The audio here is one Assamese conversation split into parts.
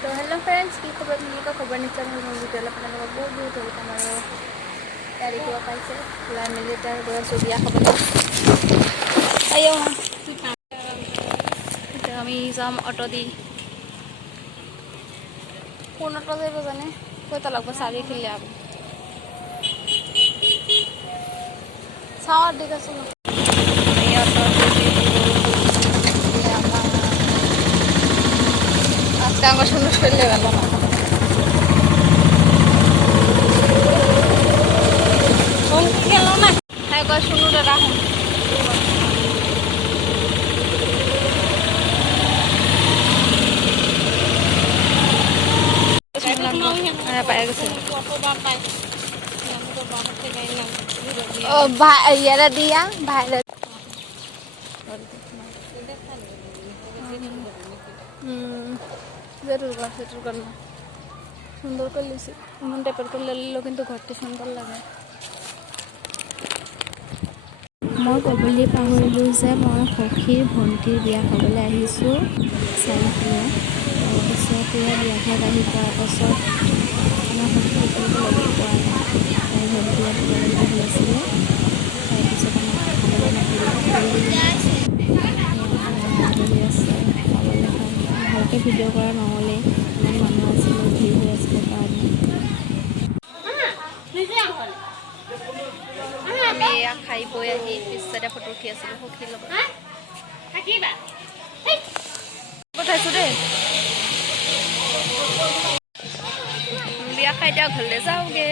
তো হেল্ল' ফ্ৰেণ্ডছ, কি খবৰ? আপোনালোকৰ খবৰ নিশ্চয় ভাল। মোৰ ভিডিঅ'লৈ আপোনালোকক বহুত বহুত ৱেলকাম। আৰু গাড়ী কিবা পাইছে ওলাই মেলি তাৰ গৈ আছোঁ বিয়া খাবলৈ। এতিয়া আমি যাম অটো দি। কোন অটো যাব জানে? ক'ত লাগব? চাৰিআলি আৰু চাওঁ ঠিক আছে ন। Hasta sulle velan. Hai kau sunu darah. Oh, ya ada dia, bahaya. जरूर करना सुंदर कर लीजिए इमान टाइपर कर लो किंतु घरटी सुंदर लगे মই ক'বলৈ পাহৰিলোঁ যে মই সখীৰ ভণ্টিৰ বিয়া খাবলৈ আহিছোঁ চাৰিফুলীয়া। তাৰপিছত এয়া বিয়া ঘৰত আহি পোৱাৰ পাছত আমাৰ সখী এতিয়ালৈকে লগেই পোৱা নাই। তাইৰ ভণ্টিয়ে আনিবলগীয়া হৈ আছিলে। তাৰপিছত আমাক খাবলৈ মাতিলে। আলহী আছে খাবলৈ খাম। ভালকৈ ভিডিঅ' কৰা নহ'লে, ইমান মানুহ আছিলে, ভিৰ হৈ আছিলে কাৰণে। আমি এয়া খাই বৈ আহি পিছতে ফটো উঠি আছিলোঁ সখীৰ লগত। পঠাইছোঁ দেই বিয়া খাই এতিয়া ঘৰলৈ যাওঁগে।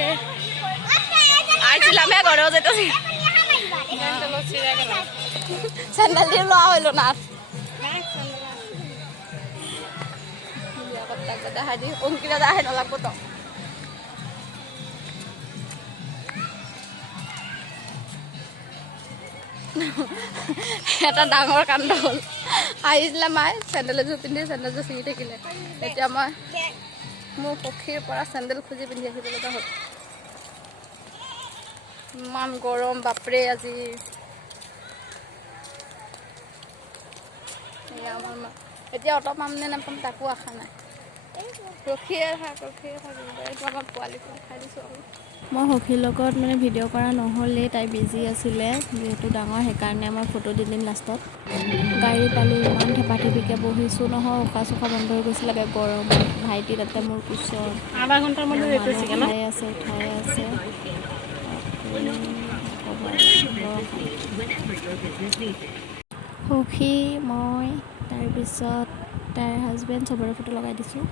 আহিছিলামহে ঘৰত যেতে চেণ্ডেল দি লোৱা হলো না বিয়া কটাক দেখাই দি অংকিতা যাহে নলাগব তো এটা ডাঙৰ কাণ্ড হ'ল। আহিছিলে মায়ে চেণ্ডেল এযোৰ পিন্ধি চেণ্ডেলযোৰ ছিঙি থাকিলে। এতিয়া মই মোৰ সখীৰ পৰা চেণ্ডেল খুজি পিন্ধি আহিব লগা হ'ল। ইমান গৰম বাপৰে আজি। এতিয়া অটো পাম নে নাপাম তাকো আশা নাই। ৰখিয়ে থাক এইটো আমাৰ পোৱালিটো খাই দিছোঁ আৰু। মই সখীৰ লগত মানে ভিডিঅ' কৰা নহ'লেই, তাই বিজি আছিলে যিহেতু ডাঙৰ, সেইকাৰণে মই ফটো দি দিম লাষ্টত। গাড়ী পালোঁ, ইমান থেপাথেপিকৈ বহিছোঁ নহয়, উশাহ চুশাহ বন্ধ হৈ গৈছিলে গৰমত। ভাইটি তাতে মোৰ পিছত আধা ঘণ্টাৰ মধ্যে মানুহ উঠাই আছে। সখী, মই, তাৰপিছত তাইৰ হাজবেণ্ড, চবৰে ফটো লগাই দিছোঁ।